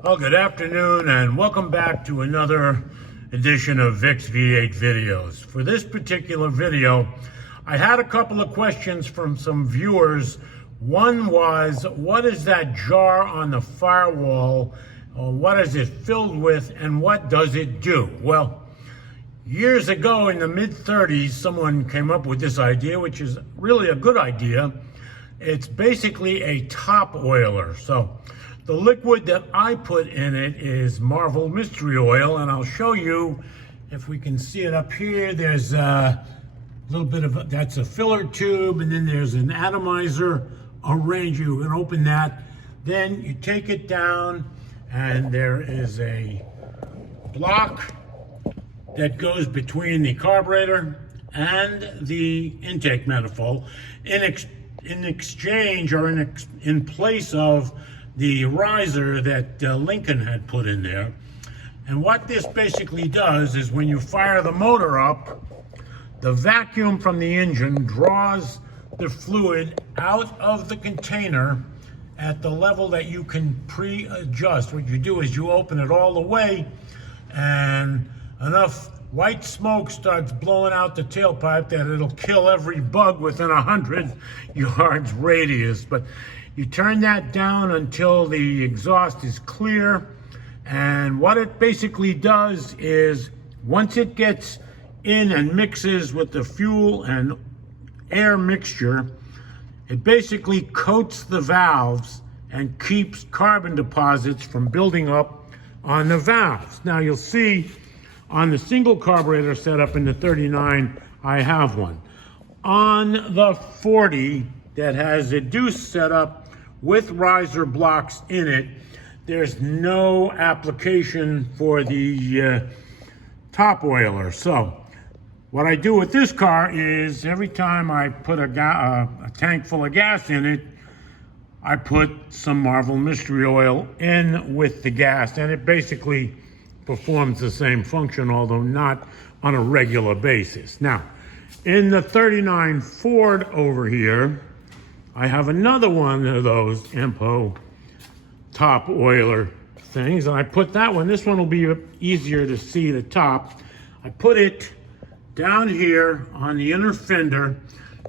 Well, good afternoon and welcome back to another edition of Vic's V8 videos. For this particular video, I had a couple of questions from some viewers. One was, what is that jar on the firewall? What is it filled with and what does it do? Well, years ago in the mid-30s, someone came up with this idea, which is really a good idea. It's basically a top oiler. So the liquid that I put in it is Marvel Mystery Oil, and I'll show you if we can see it up here. There's a little bit of, that's a filler tube, and then there's an atomizer arranger. You can open that, then you take it down, and there is a block that goes between the carburetor and the intake manifold in exchange or in place of the riser that Lincoln had put in there. And what this basically does is when you fire the motor up, the vacuum from the engine draws the fluid out of the container at the level that you can pre-adjust. What you do is you open it all the way and enough white smoke starts blowing out the tailpipe that it'll kill every bug within 100 yards radius. But you turn that down until the exhaust is clear, and what it basically does is once it gets in and mixes with the fuel and air mixture, it basically coats the valves and keeps carbon deposits from building up on the valves. Now you'll see on the single carburetor setup in the 39, I have one. On the 40 that has a deuce setup with riser blocks in it, there's no application for the top oiler. So what I do with this car is every time I put a tank full of gas in it, I put some Marvel Mystery Oil in with the gas, and it basically performs the same function, although not on a regular basis. Now, in the 39 Ford over here, I have another one of those Empo top oiler things, and I put that one. This one will be easier to see the top. I put it down here on the inner fender,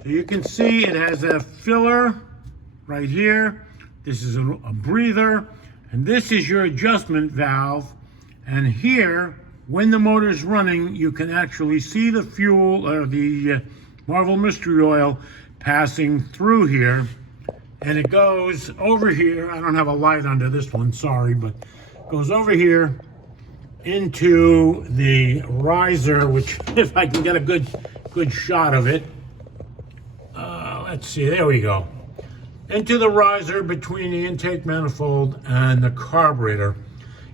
so you can see it has a filler right here. This is a breather, and this is your adjustment valve. And here, when the motor's running, you can actually see the fuel or the Marvel Mystery Oil passing through here, and it goes over here. I don't have a light under this one, sorry, but it goes over here into the riser, which if I can get a good shot of it, let's see, there we go, into the riser between the intake manifold and the carburetor,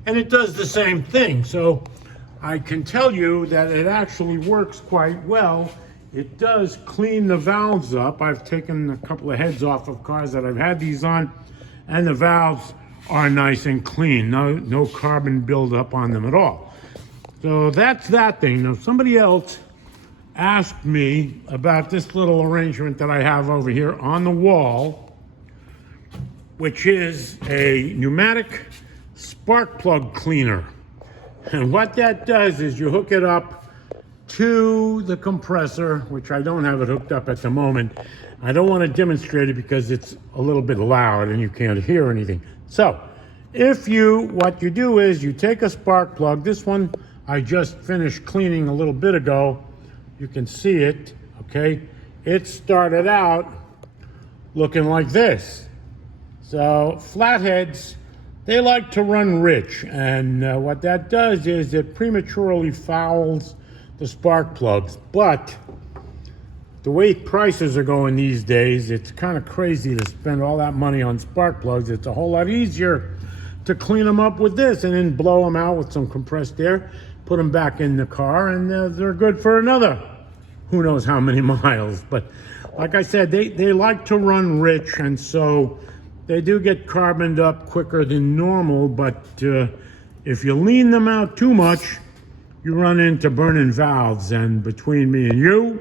and it does the same thing. So I can tell you that it actually works quite well. It does clean the valves up. I've taken a couple of heads off of cars that I've had these on, and the valves are nice and clean. No carbon buildup on them at all. So that's that thing. Now, somebody else asked me about this little arrangement that I have over here on the wall, which is a pneumatic spark plug cleaner. And what that does is you hook it up to the compressor, which I don't have it hooked up at the moment. I don't want to demonstrate it because it's a little bit loud and you can't hear anything. So what you do is you take a spark plug. This one I just finished cleaning a little bit ago. You can see it, okay? It started out looking like this. So flatheads, they like to run rich, and what that does is it prematurely fouls the spark plugs. But the way prices are going these days, it's kind of crazy to spend all that money on spark plugs. It's a whole lot easier to clean them up with this and then blow them out with some compressed air, put them back in the car, and they're good for another who knows how many miles. But like I said, they like to run rich, and so they do get carboned up quicker than normal. But if you lean them out too much, you run into burning valves. And between me and you,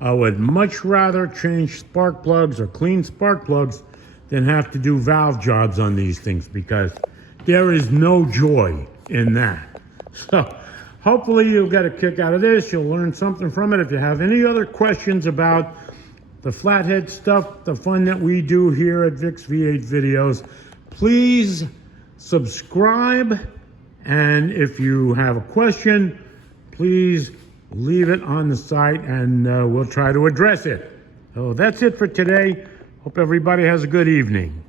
I would much rather change spark plugs or clean spark plugs than have to do valve jobs on these things, because there is no joy in that. So hopefully you'll get a kick out of this. You'll learn something from it. If you have any other questions about the flathead stuff, the fun that we do here at Vic's V8 Videos, please subscribe. And if you have a question, please leave it on the site and we'll try to address it. So that's it for today. Hope everybody has a good evening.